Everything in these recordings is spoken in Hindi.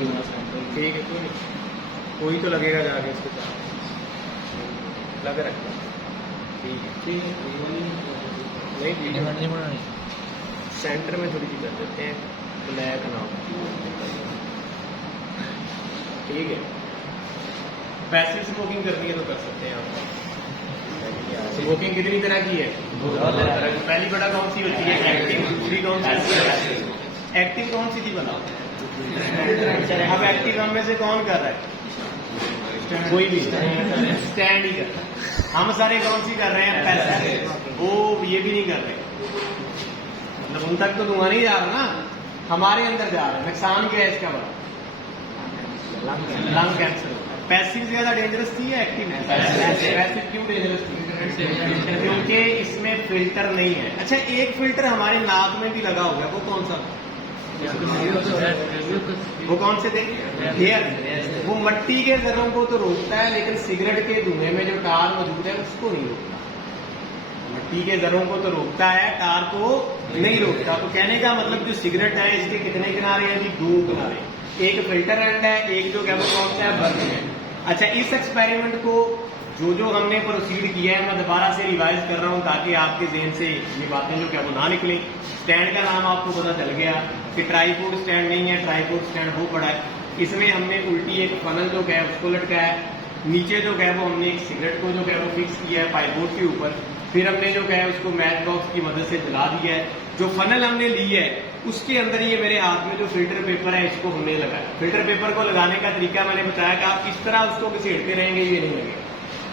ठीक है, कोई तो लगेगा जाके इसके साथ लग रखा। ठीक है, नहीं सेंटर में थोड़ी सी कर देते हैं, ब्लैक ना हो। ठीक है, पैसिव स्मोकिंग करनी है तो कर सकते हैं आप। स्मोकिंग कितनी तरह की है? पहली बड़ा कौन सी होती है? एक्टिव। दूसरी कौन सी? एक्टिव कौन सी थी बताओ? अब एक्टिव हम में से कौन कर रहा है? कोई भी स्टैंड ही कर रहा है। हम सारे कौन सी कर रहे हैं? पैसिव। वो ये भी नहीं कर रहे, मतलब उन तक तो धुआं नहीं जा रहा ना, हमारे अंदर जा रहा है। नुकसान क्या है इसका? बड़ा लंग कैंसर। पैसिव ज्यादा डेंजरस थी या एक्टिव? पैसिव क्यों डेंजरस थी? क्योंकि इसमें फिल्टर नहीं है। अच्छा, एक फिल्टर हमारे नाक में भी लगा होगा, वो कौन सा? वो कौन से थे? हेयर। वो मट्टी के जर्रों को तो रोकता है, लेकिन सिगरेट के धुएं में जो टार मौजूद है उसको नहीं रोकता। मट्टी के जर्रों को तो रोकता है, टार को नहीं रोकता। तो कहने का मतलब जो सिगरेट है इसके कितने किनारे हैं जी? 2 किनारे। एक फिल्टर एंड है, एक जो क्या वो कौन सा है? बर्न है। अच्छा, इस एक्सपेरिमेंट को जो हमने प्रोसीड किया है मैं दोबारा से रिवाइज कर रहा हूं ताकि आपके ज़हन से ये बातें जो क्या वो ना निकले। स्टैंड का नाम आपको पता चल गया कि ट्राईपोड स्टैंड नहीं है, ट्राईपोड स्टैंड वो पड़ा है। इसमें हमने उल्टी एक फनल जो क्या है उसको लटकाया है, नीचे जो क्या है वो हमने एक सिगरेट को जो क्या है वो फिक्स किया है पाइपोर्ट के ऊपर। फिर हमने जो क्या है उसको मैच बॉक्स की मदद से जला दिया है। जो फनल हमने ली है उसके अंदर ये मेरे हाथ में जो फिल्टर पेपर है इसको हमने लगाया। फिल्टर पेपर को लगाने का तरीका मैंने बताया कि आप इस तरह उसको घसीटते रहेंगे, ये नहीं लगेगा।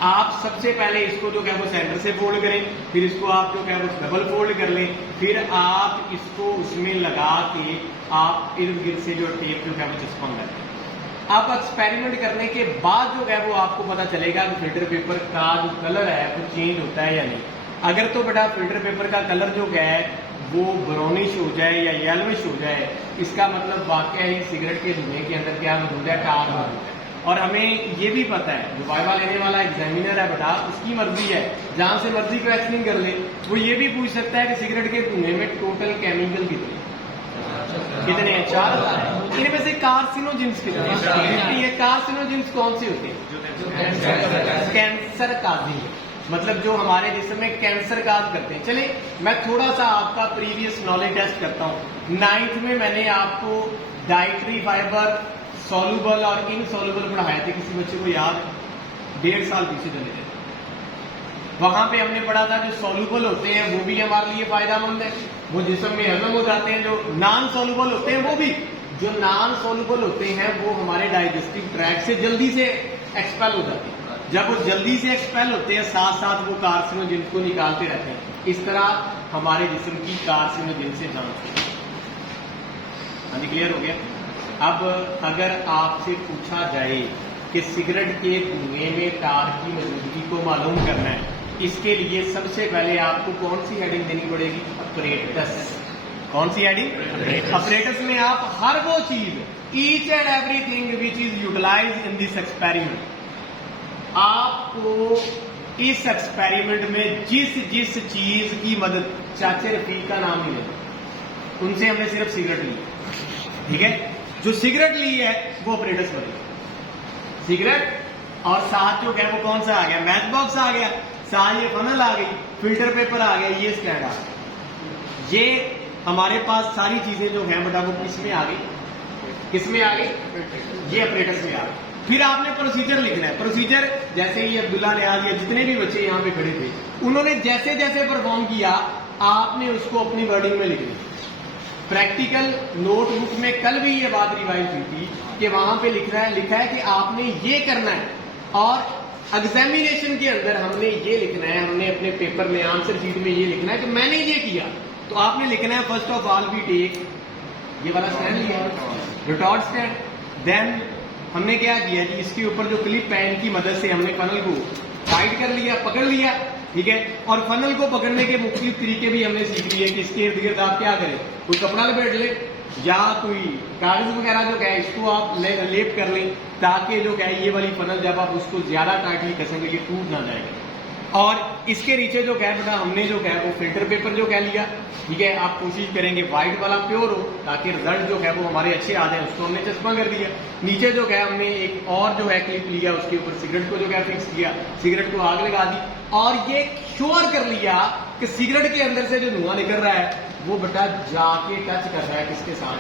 आप सबसे पहले इसको जो क्या वो सेंटर से फोल्ड करें, फिर इसको आप जो क्या वो डबल फोल्ड कर लें, फिर आप इसको उसमें लगा के आप इर्द गिर्द से जो टेप जो क्या वो चिपका कर दें। आप एक्सपेरिमेंट करने के बाद जो है वो आपको पता चलेगा कि फिल्टर पेपर का जो कलर है वो चेंज होता है या नहीं। अगर तो बेटा फिल्टर पेपर का कलर जो है वो ब्राउनिश हो जाए या येलोइश हो जाए, इसका मतलब वाकई ही सिगरेट के धुएं के अंदर क्या मौजूद है? टार मौजूद है। और हमें ये भी पता है जो वाइवा लेने वाला एग्जामिनर है बेटा उसकी मर्जी है, जहां से मर्जी क्वेश्चनिंग कर ले, वो ये भी पूछ सकता है कि सिगरेट के धुएं में टोटल केमिकल कितने हैं? 4। इनमें से कार्सिनोजेंस कितने हैं? कार्सिनोजेंस कौन से होते हैं? कैंसर काजी, मतलब जो हमारे जिस्म में कैंसर काज करते हैं। चले मैं थोड़ा सा आपका प्रीवियस नॉलेज टेस्ट करता हूँ। 9th में मैंने आपको डाइटरी फाइबर सॉल्युबल और इनसॉल्युबल पढ़ाए थे, किसी बच्चे को याद? 1.5 साल पीछे चले जाए। वहां पे हमने पढ़ा था जो सॉल्युबल होते हैं वो भी हमारे लिए फायदेमंद है, वो जिस्म में हजम हो जाते हैं। जो नॉन सॉल्युबल होते हैं वो भी, जो नॉन सॉल्युबल होते हैं वो हमारे डाइजेस्टिव ट्रैक्ट से जल्दी से एक्सपेल हो जाते हैं। जब वो जल्दी से एक्सपेल होते हैं साथ साथ वो कार्सिनोजेन को निकालते रहते हैं। इस तरह हमारे जिस्म की कार्सिनोजेन से जांच होती है। क्लियर हो गया? अब अगर आपसे पूछा जाए कि सिगरेट के धुएं में टार की मौजूदगी को मालूम करना है, इसके लिए सबसे पहले आपको कौन सी हेडिंग देनी पड़ेगी? अपरेटस। कौन सी हेडिंग? अपरेटस में आप हर वो चीज, each and everything which is utilized in this experiment, आपको इस एक्सपेरिमेंट में जिस जिस चीज की मदद, चाचे रफीक का नाम नहीं लेना, उनसे हमने सिर्फ सिगरेट ली, ठीक है? जो सिगरेट ली है वो ऑपरेटर्स बने। सिगरेट और साथ जो है वो कौन सा आ गया? मैच बॉक्स आ गया, साथ ये फनल आ गई, फिल्टर पेपर आ गया, ये स्टैंड आ गया। ये हमारे पास सारी चीजें जो है बेटा वो किसमें आ गई? किसमें आ गई? ये ऑपरेटर्स में आ गई। फिर आपने प्रोसीजर लिखना है। प्रोसीजर जैसे ही अब्दुल्ला ने आज, या जितने भी बच्चे यहाँ पे खड़े थे, उन्होंने जैसे जैसे परफॉर्म किया आपने उसको अपनी वर्डिंग में लिखना। प्रैक्टिकल नोटबुक में कल भी ये बात रिवाइज हुई थी कि वहां पे लिखा है कि आपने ये करना है, और एग्जामिनेशन के अंदर हमने ये लिखना है, हमने अपने पेपर में आंसर शीट में ये लिखना है कि मैंने ये किया। तो आपने लिखना है first of all we take, ये वाला स्टैंड लिया, रिटॉर्ड स्टैंड। देन हमने क्या किया जी, इसके ऊपर जो क्लिप पेन की मदद से हमने फनल को टाइट कर लिया, पकड़ लिया, ठीक है? और फनल को पकड़ने के मुख्तलिफ तरीके भी हमने सीख लिए कि इसके इर्द गिर्द आप क्या करें, कोई कपड़ा लपेट ले या कोई कागज वगैरह जो है इसको आप लेप कर लें, ताकि जो है ये वाली फनल जब आप उसको ज्यादा टाइटली कसेंगे ये टूट ना जाएगा। और इसके नीचे जो है बेटा हमने जो है वो फिल्टर पेपर जो कह लिया, ठीक है। आप कोशिश करेंगे व्हाइट वाला प्योर हो ताकि रिजल्ट जो है वो हमारे अच्छे आ जाए, उसको हमने चश्मा कर दिया। नीचे जो है हमने एक और जो है क्लिप लिया, उसके ऊपर सिगरेट को जो है फिक्स किया, सिगरेट को आग लगा दी और ये श्योर कर लिया कि सिगरेट के अंदर से जो धुआं निकल रहा है वो बेटा जाके टच कर रहा है किसके साथ,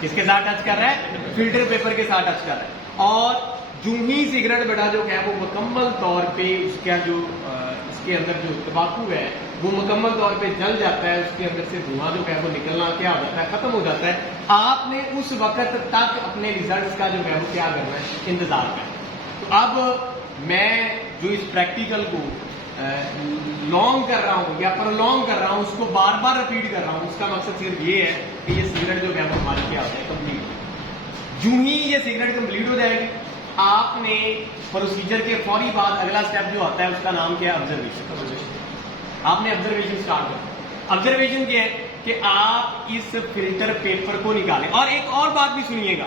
किसके साथ टच कर रहा है, फिल्टर पेपर के साथ टच कर रहा है। और जो ही सिगरेट बेटा जो है वो मुकम्मल तौर पे उसका जो इसके अंदर जो तंबाकू है वो मुकम्मल तौर पे जल जाता है, उसके अंदर से धुआं जो है वो निकलना क्या हो जाता है, खत्म हो जाता है। आपने उस वक्त तक अपने रिजल्ट्स का जो है वो क्या करना है, इंतजार करना। तो अब मैं जो इस प्रैक्टिकल को लॉन्ग कर रहा हूँ या प्रोलॉन्ग कर रहा हूँ, उसको बार बार रिपीट कर रहा हूँ, उसका मकसद सिर्फ ये है कि ये सिगरेट जो है वो हमारी क्या होता है, कंप्लीट। यूं ही ये सिगरेट कंप्लीट हो जाएगी, आपने प्रोसीजर के फौरी बाद अगला स्टेप जो आता है उसका नाम क्या है, ऑब्जर्वेशन। आपने ऑब्जर्वेशन स्टार्ट करना। ऑब्जर्वेशन क्या है कि आप इस फिल्टर पेपर को निकालें। और एक और बात भी सुनिएगा,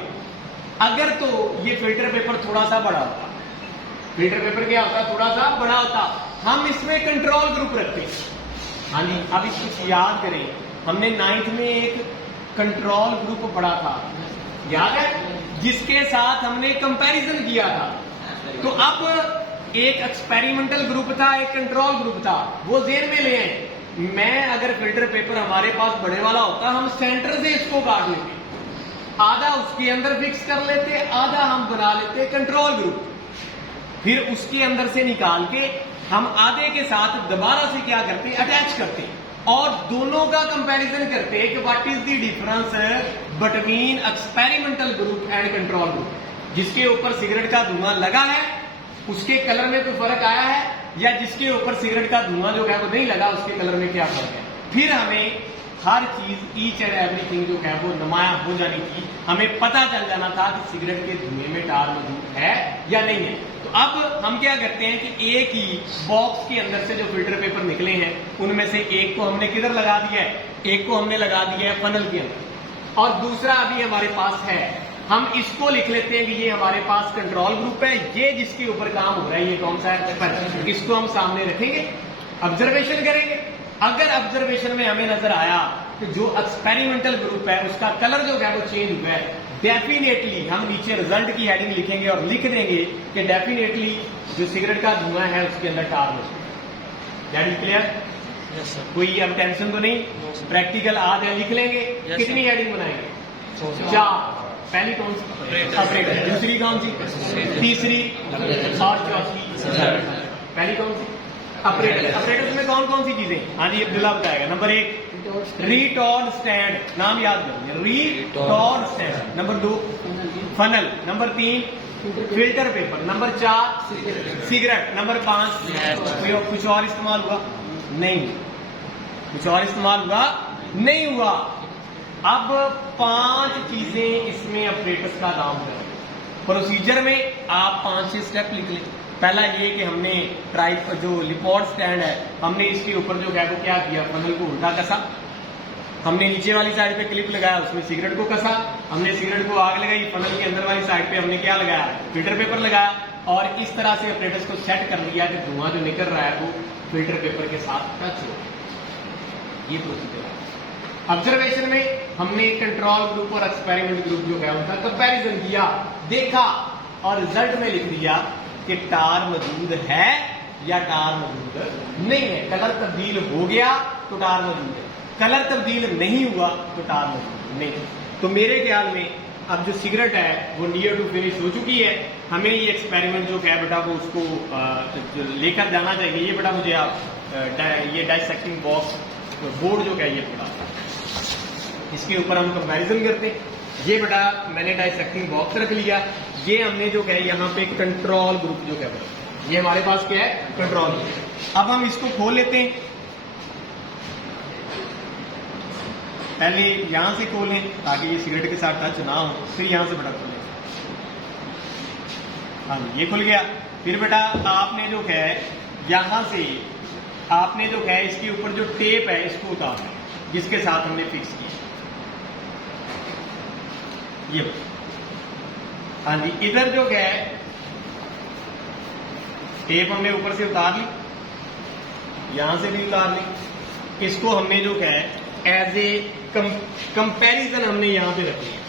अगर तो ये फिल्टर पेपर थोड़ा सा बड़ा होता, फिल्टर पेपर क्या होता है, थोड़ा सा बड़ा होता, हम इसमें कंट्रोल ग्रुप रखते हैं। हाँ जी, अब इसको याद करें, हमने 9th में एक कंट्रोल ग्रुप पढ़ा था, याद है, जिसके साथ हमने कंपैरिजन किया था। तो अब एक एक्सपेरिमेंटल ग्रुप था, एक कंट्रोल ग्रुप था, वो जेर में ले आए। मैं अगर फिल्टर पेपर हमारे पास बड़े वाला होता, हम सेंटर से इसको काट लेते, आधा उसके अंदर फिक्स कर लेते, आधा हम बना लेते कंट्रोल ग्रुप, फिर उसके अंदर से निकाल के हम आधे के साथ दोबारा से क्या करते, अटैच करते और दोनों का कंपैरिजन करते कि what is the difference between experimental group and control group. जिसके ऊपर सिगरेट का धुआं लगा है उसके कलर में कोई फर्क आया है, या जिसके ऊपर सिगरेट का धुआं जो है वो नहीं लगा उसके कलर में क्या फर्क है। फिर हमें हर चीज ईच एंड एवरीथिंग जो है वो नुमाया हो जानी थी, हमें पता चल जाना था कि सिगरेट के धुएं में टार मौजूद है या नहीं है। तो अब हम क्या करते हैं कि एक ही बॉक्स के अंदर से जो फिल्टर पेपर निकले हैं उनमें से एक को हमने किधर लगा दिया है, एक को हमने लगा दिया है फनल के अंदर, और दूसरा अभी हमारे पास है। हम इसको लिख लेते हैं कि ये हमारे पास कंट्रोल ग्रुप है, ये जिसके ऊपर काम हो रहा है ये कौन सा है, पेपर। इसको हम सामने रखेंगे, ऑब्जर्वेशन करेंगे। अगर ऑब्जर्वेशन में हमें नजर आया कि जो एक्सपेरिमेंटल ग्रुप है उसका कलर जो है वो चेंज हुआ है, डेफिनेटली हम नीचे रिजल्ट की हेडिंग लिखेंगे और लिख देंगे कि डेफिनेटली जो सिगरेट का धुआं है उसके अंदर टार हो। That is clear? कोई अब टेंशन तो नहीं, प्रैक्टिकल आज लिख लेंगे। कितनी हेडिंग बनाएंगे? 4। पहली कौन सी? ऑपरेटर। दूसरी कौन सी? तीसरी और चौथी। पहली कौन सी? ऑपरेटर। ऑपरेटर्स में कौन कौन सी चीजें? हाँ जी, अब्दुल्ला बताएगा। नंबर 1 रीटॉर्न स्टैंड, नाम याद करेंगे, retort stand. Number 2 funnel. Number 3 filter paper. Number 4 cigarette. Number 5 कुछ और इस्तेमाल हुआ नहीं, कुछ और इस्तेमाल हुआ नहीं हुआ। अब 5 चीजें इसमें ऑपरेटर्स का नाम है। प्रोसीजर में आप 5-6 स्टेप लिख लें। पहला ये कि हमने ट्राइप जो लिपोड स्टैंड है हमने इसके ऊपर जो है वो क्या किया, फनल को उल्टा कसा, हमने नीचे वाली साइड पे क्लिप लगाया, उसमें सिगरेट को कसा, हमने सिगरेट को आग लगाई, फनल के अंदर वाली साइड पे हमने क्या लगाया, फिल्टर पेपर लगाया, और इस तरह से ऑपरेटर्स को सेट कर लिया कि धुआं जो निकल रहा है वो फिल्टर पेपर के साथ टच हो। ये प्रोसीजर है। ऑब्जर्वेशन में हमने कंट्रोल ग्रुप और एक्सपेरिमेंट ग्रुप जो है उनका कंपैरिजन किया, देखा और रिजल्ट में लिख दिया कि टार मौजूद है या टार मौजूद नहीं है। कलर तब्दील हो गया तो टार मौजूद है, कलर तब्दील नहीं हुआ तो टार मौजूद नहीं। तो मेरे ख्याल में अब जो सिगरेट है वो नियर टू फिनिश हो चुकी है। हमें ये एक्सपेरिमेंट जो है बेटा वो उसको लेकर जाना चाहिए। ये बेटा मुझे आप ये डाइसेक्टिंग बॉक्स बोर्ड जो है ये पूरा, इसके ऊपर हम कंपैरिजन करते हैं। ये बेटा मैंने डाइसेक्टिंग बॉक्स रख लिया, ये हमने जो है यहाँ पे कंट्रोल ग्रुप जो है ये हमारे पास क्या है, कंट्रोल ग्रुप। अब हम इसको खोल लेते हैं, पहले यहां से खोलें ताकि ये सिगरेट के साथ टच ना हो, फिर यहां से बेटा खोलें। हाँ ये खुल गया। फिर बेटा आपने जो है यहां से आपने जो है इसके ऊपर जो टेप है इसको उतारना है, जिसके साथ हमने फिक्स किया ये। हाँ जी, इधर जो है टेप हमने ऊपर से उतार ली, यहां से भी उतार ली, इसको हमने जो है एज ए कंपैरिजन हमने यहां पे रख लिया।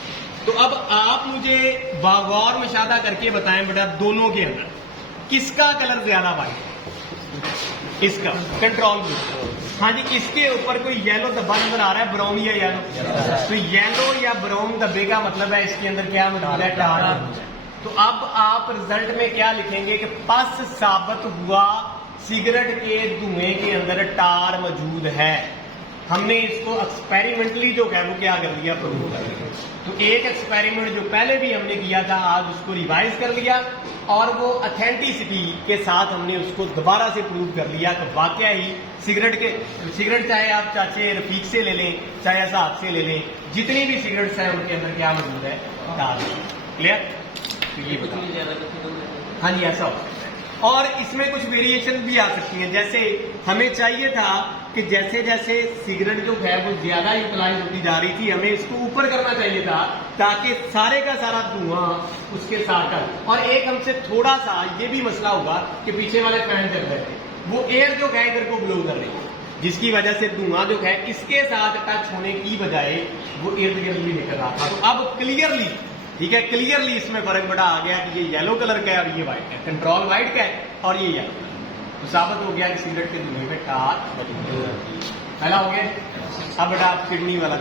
तो अब आप मुझे गौर मुशाहदा करके बताएं बेटा, दोनों के अंदर किसका कलर ज्यादा वाइट है? इसका कंट्रोल ग्रुप। हाँ जी, इसके ऊपर कोई येलो धब्बा नजर आ रहा है, ब्राउन या येलो? तो येलो या ब्राउन धब्बे का मतलब है इसके अंदर क्या मौजूद है? टार। तो अब आप रिजल्ट में क्या लिखेंगे कि पस साबित हुआ सिगरेट के धुएं के अंदर टार मौजूद है। हमने इसको एक्सपेरिमेंटली जो है वो क्या कर लिया? प्रूव कर लिया। तो एक एक्सपेरिमेंट जो पहले भी हमने किया था, आज उसको रिवाइज कर लिया और वो ऑथेंटिसिटी के साथ हमने उसको दोबारा से प्रूव कर लिया कि वाकया ही सिगरेट चाहे आप चाचे रफीक से ले लें, चाहे असाब से ले लें, जितनी भी सिगरेट्स हैं उनके अंदर क्या मौजूद है? टार। क्लियर? तो ये बताओ। हाँ जी, ऐसा हो सकता है। और इसमें कुछ वेरिएशन भी आ सकती हैं। जैसे हमें चाहिए था कि जैसे जैसे सिगरेट जो है वो ज्यादा यूटिलाइज होती जा रही थी, हमें इसको ऊपर करना चाहिए था ताकि सारे का सारा धुआं उसके साथ आए। और एक हमसे थोड़ा सा ये भी मसला होगा कि पीछे वाले फैन चल रहे थे, वो एयर जो है इधर को ब्लो कर रही है, जिसकी वजह से धुआं जो है इसके साथ टच होने की बजाय वो इर्द गिर्द भी निकल रहा था। तो अब क्लियरली, ठीक है, क्लियरली इसमें फर्क बड़ा आ गया कि ये येलो कलर का है और ये व्हाइट है, कंट्रोल व्हाइट का है और ये येलो। तो साबित हो गया कि सिगरेट के धुएं में टार पहला हो गया। अब बेटा आप किडनी वाला